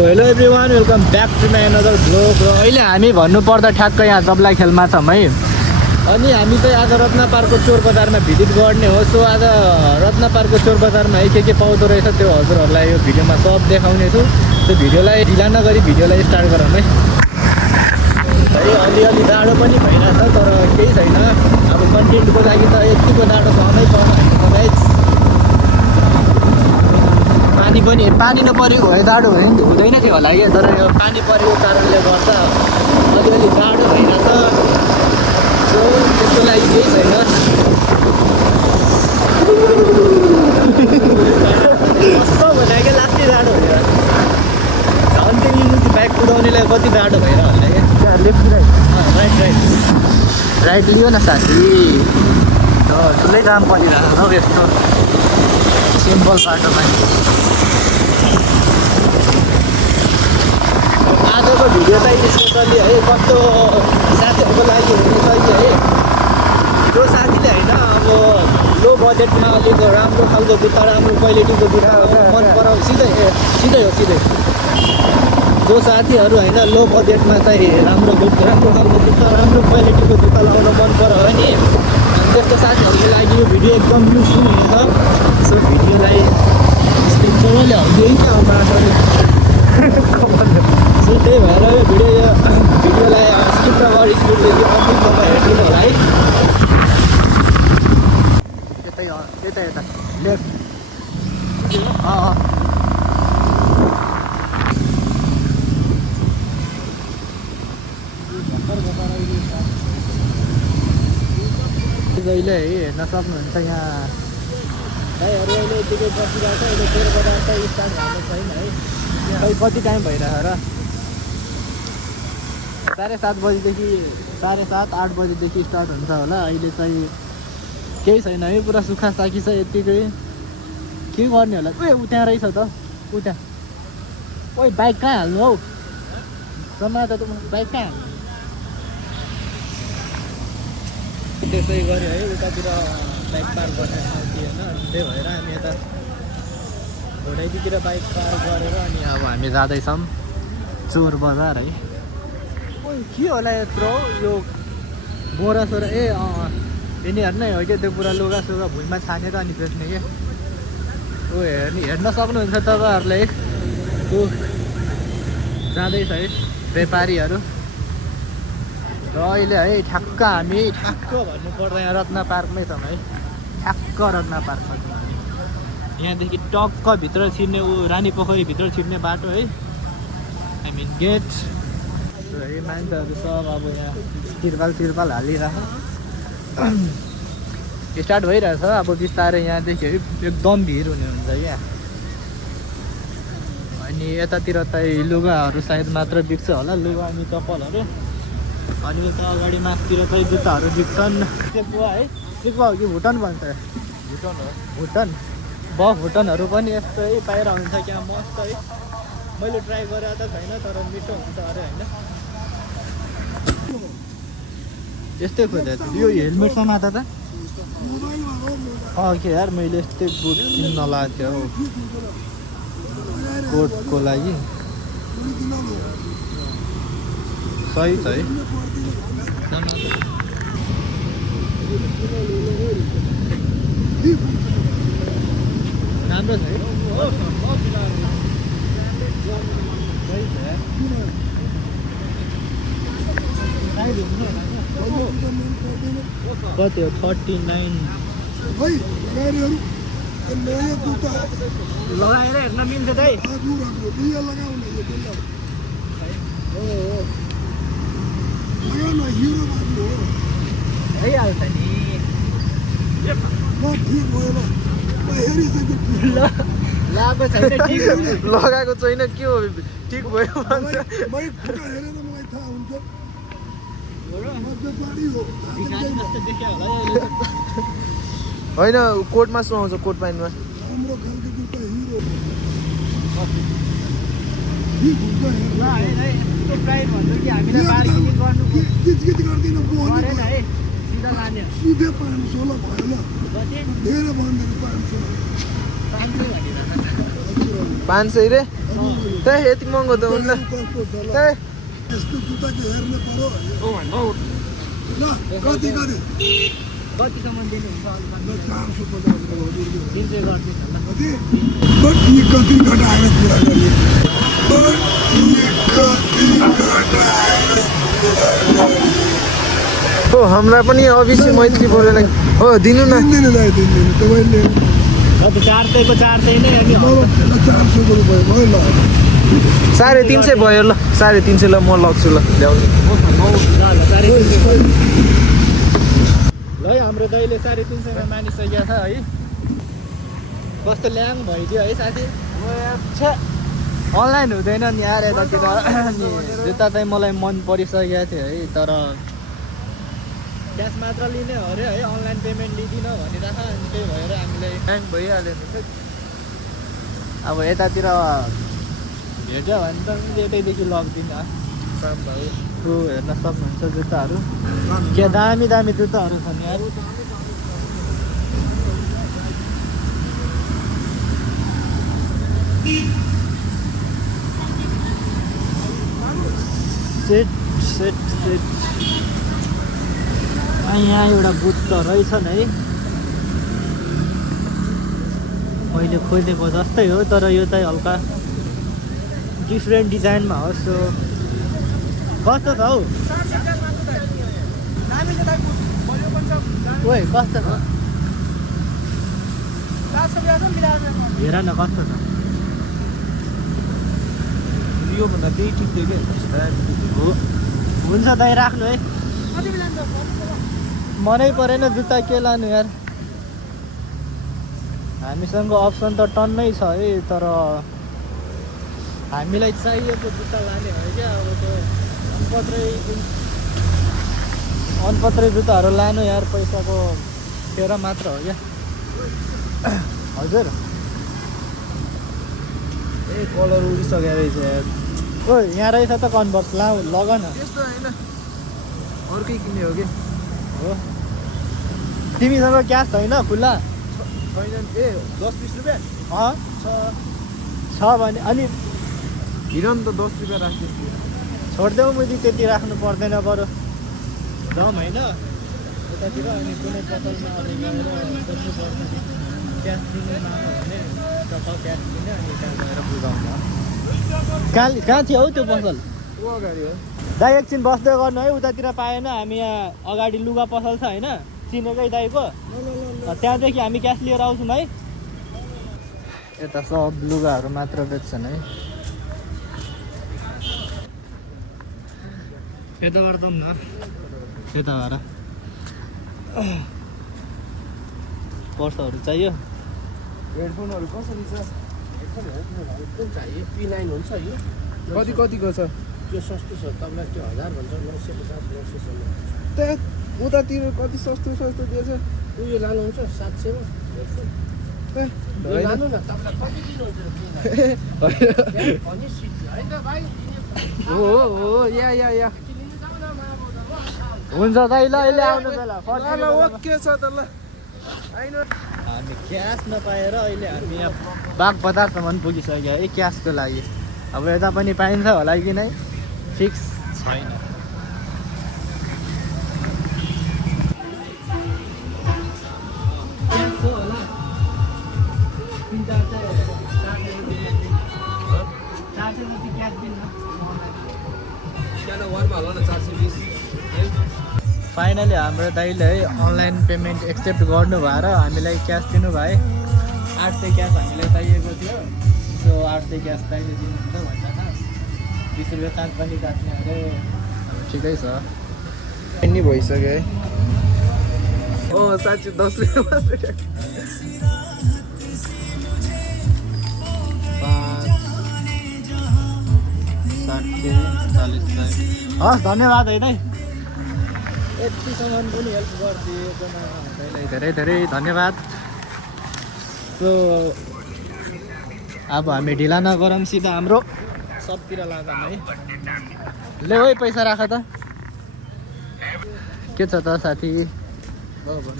So hello everyone, welcome back to my another blog. र अहिले हामी भन्नुपर्दा ठ्याक्क यहाँ जबला खेलमा छौँ है। अनि हामी चाहिँ आज रत्न पार्कको चोर बजारमा भिजिट गर्ने हो। सो आज रत्न पार्कको चोर बजारमा है के पाउँदो रहेछ त्यो हजुरहरूलाई यो भिडियोमा सब देखाउने छु। त्यो भिडियोलाई ढिला नगरी भिडियोलाई स्टार्ट गरौँ है। अलिअलि डाँडो पनि भइरहेछ तर केही छैन, अब कन्टेन्टको लागि त यतिको डाँडो सहनै पर्छ। पानी नपरेको भए डाँडो हुँदैन थियो होला कि, तर यो पानी परेको कारणले गर्दा अलिअलि डाँडो भइरहेछ। सो त्यसको लागि केही छैन। कस्तो भने क्या लास्टै डाँडो भइरहेछ। झन् त्यो बाइक कुदाउनेलाई कति डाँडो भएर होला क्या। लेफ्ट राइट लियो न साथी। ठुलै काम परिरहेको छ हौ यस्तो सिम्पल बाटोमा। आजको भिडियो चाहिँ स्पेसली है कस्तो साथीहरूको लागि हुनेछ है। जो साथीले होइन अब लो बजेटमा अलिक राम्रो खालको जुत्ता, राम्रो क्वालिटीको जुत्ता मन पराउ सिधै जो साथीहरू होइन लो बजेटमा चाहिँ राम्रो खालको जुत्ता, राम्रो क्वालिटीको जुत्ता लगाउन मन परायो भने त्यस्तो साथीहरूको लागि यो भिडियो एकदम युजफुल हुन्छ। सो भिडियोलाई कमलले हालिदियो क्या बाटोले। सो त्यही भएर यो भिडियोलाई स्किप नगरी सुन्दैछु कम्प्लिट तपाईँ हेरिदिनु होला है। यता लेफ्ट जहिले है हेर्न सक्नुहुन्छ यहाँ भाइहरू अहिले यतिकै बसिरहेको छ। अहिले चोर बजार चाहिँ स्टार्ट भएको छैन है। खै कति टाइम भइरहेको र 7:30 बजीदेखि 7:30-8 बजीदेखि स्टार्ट हुन्छ होला। अहिले चाहिँ केही छैन है, पुरा सुक्खा साकी छ यत्तिकै। के गर्ने होला? ऊ त्यहाँ रहेछ त, ऊ त्यहाँ। ओइ बाइक कहाँ हाल्नु हौ? समात त बाइक कहाँ हाल्नु? त्यसै गऱ्यो है, उतातिर बाइक पार्क गर्ने ठाउँ थिएन। त्यही भएर हामी यता घोडाइतिर बाइक पार्क गरेर अनि अब हामी जाँदैछौँ चोर बजार है। के होला यत्रो यो बोरा सोरा यिनीहरू नै हो क्या त्यो पुरा लुगा सुगा भुइँमा छानेर अनि बेच्ने क्या। हेर्न सक्नुहुन्छ तपाईँहरूलाई। त्यो जाँदैछ है व्यापारीहरू। र अहिले है ठ्याक्क हामी भन्नुपर्दा यहाँ रत्न पार्कमै छौँ है। ठ्याक्क रत्न पार्कमा छौँ हामी। यहाँदेखि टक्क भित्र छिर्ने रानी पोखरी भित्र छिर्ने बाटो है, आई मिन गेट। है मान्छेहरू सब अब यहाँ तिरपाल हालिरहेको स्टार्ट भइरहेछ। अब बिस्तारै यहाँदेखि है एकदम भिड हुने हुन्छ क्या। अनि यतातिर चाहिँ लुगाहरू सायद मात्र बिक्छ होला, लुगा अनि चप्पलहरू। अनि उता अगाडि माथितिर चाहिँ जुत्ताहरू बिक्छन्। चेपुवा है, चेपुवा हो कि भुटन भन्छ? भुटन हो। भुटनहरू पनि यस्तै पाइरहेको हुन्छ क्या, मस्त है। मैले ट्राई गरेर त छैन तर मिठो हुन्छ अरे होइन। यस्तै खोजेको छु। यो हेलमेट समात त के यार, मैले यस्तै बुट किन्न लगाएको थियो हौ कोटको लागि। सही छ है, राम्रो छ है। कति हो? 39 लगाएर हेर्न मिल्छ दाइ। भइहाल्छ नि। लगाएको छैन, लगाएको छैन के हो? ठिक भयो होइन। कोटमा सुहाउँछ, कोट प्यान्टमा। 500 रे त्यही यति महँगो त हुन्छ त्यही यस्तो जुत्ता के हेर्नु पर्यो ल कति कति कतिसम्म दिनुहुन्छ ल 450 300 गरिदिनु ल कति कति घटाएर कुरा गर्ने हो हमरा पनि अभिषेक मैत्री बोलेन हो दिनु न दिनु तपाईले अब 400 को 400 नै अनि 400 को रुपैयाँ भयो ल 350 भयो ल 350 ल म लग्छु ल ल्याउने ल हाम्रो दाइले 350 मा मानिसकेको छ है कस्तो ल्याङ भइदियो है साथी अनलाइन हुँदैन नि यार यतातिर अनि जुत्ता चाहिँ मलाई मन परिसकेको थियो है तर क्यास मात्र लिने हो अरे है अनलाइन पेमेन्ट लिँदिनँ भनिरहेछ अनि त्यही भएर हामीलाई ह्याङ भइहाल्यो नि अब यतातिर भेट्यो भने त यतैदेखि लग्दिनँ त्यो हेर्न सक्नुहुन्छ जुत्ताहरू के दामी दामी जुत्ताहरू छन् यार सेट सेट सेट यहाँ एउटा बुट त रहेछन् है मैले खोजेको जस्तै हो तर यो चाहिँ हल्का डिफ्रेन्ट डिजाइनमा हो सो कस्तो छ हौ ओइ कस्तो छ हेर न कस्तो छ योभन्दा केही टिप्थ्यो क्या हो हुन्छ दाइ राख्नु है मनै परेन जुत्ता के लानु यार हामीसँग अप्सन त टन्नै छ है तर हामीलाई चाहिएको जुत्ता लाने हो क्या अब त्यो अनपत्रै जुत्ताहरू लानु यार पैसाको खेर मात्र हो क्या हजुर ए कलर उडिसकेको रहेछ यार ओ यहाँ रहेछ त कन्भर्स लग न त्यस्तो होइन अर्कै किन्ने हो कि हो तिमीसँग क्यास छैन खुल्ला छैन ए 10-20 रुपियाँ अँ छ भने अनि हिरो नि त 10 रुपियाँ राखिदिन्छु छोडिदेऊ मैले त्यति राख्नु पर्दैन बरु जाउँ होइन यतातिर अनि कुनै पसलमा अब गएर सोध्नु पर्छ क्यास दिनु माग्यो भने क्यास दिने अनि त्यहाँ गएर बुझाउँछ कहाँ थियो हौ त्यो पसल ऊ अगाडि हो दाइ एकछिन बस्दै गर्नु है उतातिर पाएन हामी यहाँ अगाडि लुगा पसल छ होइन चिनेकै दाइको त्यहाँदेखि हामी क्यास लिएर आउँछौँ है यता सब लुगाहरू मात्र बेच्छन् है यताबाट जाउँ न यताबाट पर्सहरू चाहियो हेडफोनहरू कसरी छ कुन चाहियो P9 हुन्छ यो कति कतिको छ त्यो सस्तो छ तपाईँलाई त्यो 1000 भन्छ 950 960 त्यहाँ उतातिर कति सस्तो सस्तो दिएछ उयो लानुहुन्छ 700 मा यो लानु न तपाईँलाई कति दिनुहुन्छ भनि सिट हैन भाइ हो या हुन्छ दाइ ल अहिले आउनु बेला ल ओके छ त ल आइन हामी क्यास नपाएर अहिले हामी यहाँ बाग बजारसम्म पुगिसक्यो है क्यासको लागि अब यता पनि पाइन्छ होला कि नै फिक्स छैन फाइनली हाम्रो दाइले है अनलाइन पेमेन्ट एक्सेप्ट गर्नु भएर हामीलाई क्यास दिनुभयो 800 क्यास हामीलाई चाहिएको थियो सो 800 क्यास दाइले दिनुहुन्छ भन्दा 20 रुपियाँ चार्ज पनि काट्ने अरे अब ठिकै छ नि भइसक्यो है ओ साँच्ची 10 रुपियाँ मात्रै 5 हस् धन्यवाद है दाइ यतिसम्म पनि हेल्प गरिदिएकोमा दाइलाई धेरै धेरै धन्यवाद सो अब हामी ढिला नगरौँ सिधा हाम्रो सबतिर लागौँ है ले है पैसा राख त के छ त साथी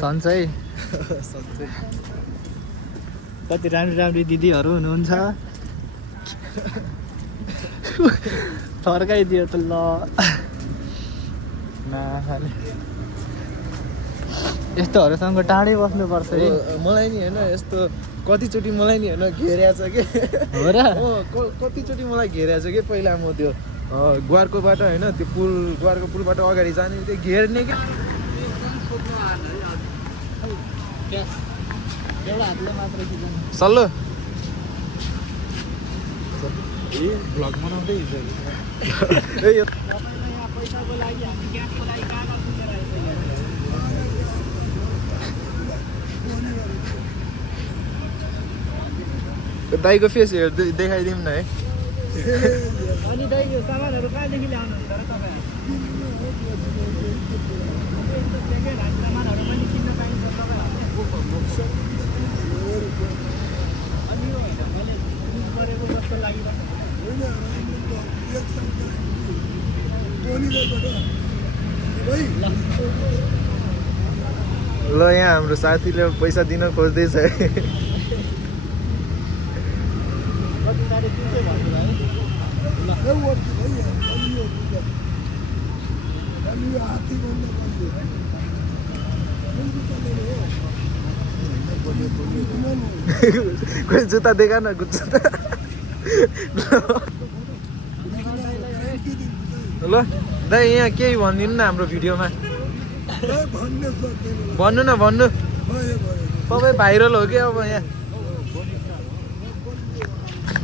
सन्चै कति राम्री राम्री दिदीहरू हुनुहुन्छ फर्काइदियो त ल नाफाले यस्तोहरूसँग टाढै बस्नुपर्छ है मलाई नि होइन यस्तो कतिचोटि मलाई नि होइन घेरेको छ कि हो र कतिचोटि मलाई घेरेको छ कि पहिला म त्यो ग्वारकोबाट होइन त्यो पुल ग्वारको पुलबाट अगाडि जाने त्यो घेर्ने कि एउटा हातले मात्र खिच्नु सल्लो ए भ्लग बनाउँदै हिँड्छ ए यो पैसाको लागि हामी ग्यासको लागि कागज किनेर आइसक्यो दाइको फेस हेर देखाइदिउँ न है अनि दाइ यो सामानहरू कहाँदेखि ल्याउनुहुन्छ र तपाईँ सामानहरू पनि किन्न पाइन्छ तपाईँहरूले अनि यो होइन मैले युज गरेको जस्तो लागि ल यहाँ हाम्रो साथीले पैसा दिन खोज्दैछ है कति 350 भन्नु कोही जुत्ता देखा न जुत्ता ल दाइ यहाँ केही भनिदिनु न हाम्रो भिडियोमा भन्नु न भन्नु तपाईँ भाइरल हो कि अब यहाँ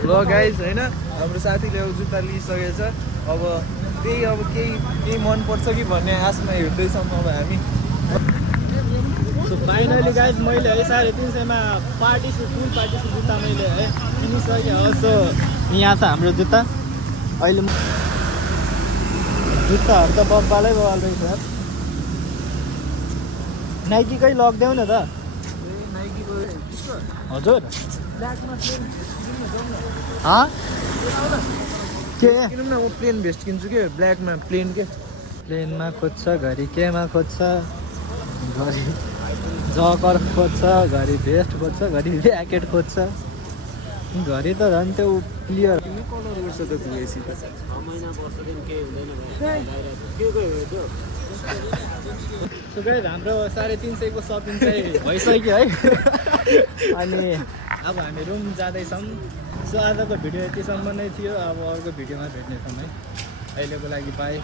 ल गाइज होइन हाम्रो साथीले अब जुत्ता लिइसकेछ अब त्यही अब केही मनपर्छ कि भन्ने आशमा हिँड्दैछौँ अब हामी फाइनली गाइज मैले है 350 मा फुल पार्टी सु जुत्ता मैले है किनिसकेँ हो सो यहाँ छ हाम्रो जुत्ता अहिले जुत्ताहरू त बब्बालै बबाल रहेछ नाइकीकै लगिदेऊ न त हजुर के किनौँ न म प्लेन भेस्ट किन्छु कि ब्ल्याकमा प्लेन के प्लेनमा खोज्छ घरि केमा खोज्छ घरि जकर खोज्छ घरि भेस्ट खोज्छ घरि ज्याकेट खोज्छ घरि त झन् त्यो क्लियर कलर उड्छ त धुएसी त सो गाइस हाम्रो 350 को सपिङ चाहिँ भइसक्यो है अनि अब हामी रुम जाँदैछौँ सो आजको भिडियो यतिसम्म नै थियो अब अर्को भिडियोमा भेट्नेछौँ है अहिलेको लागि बाई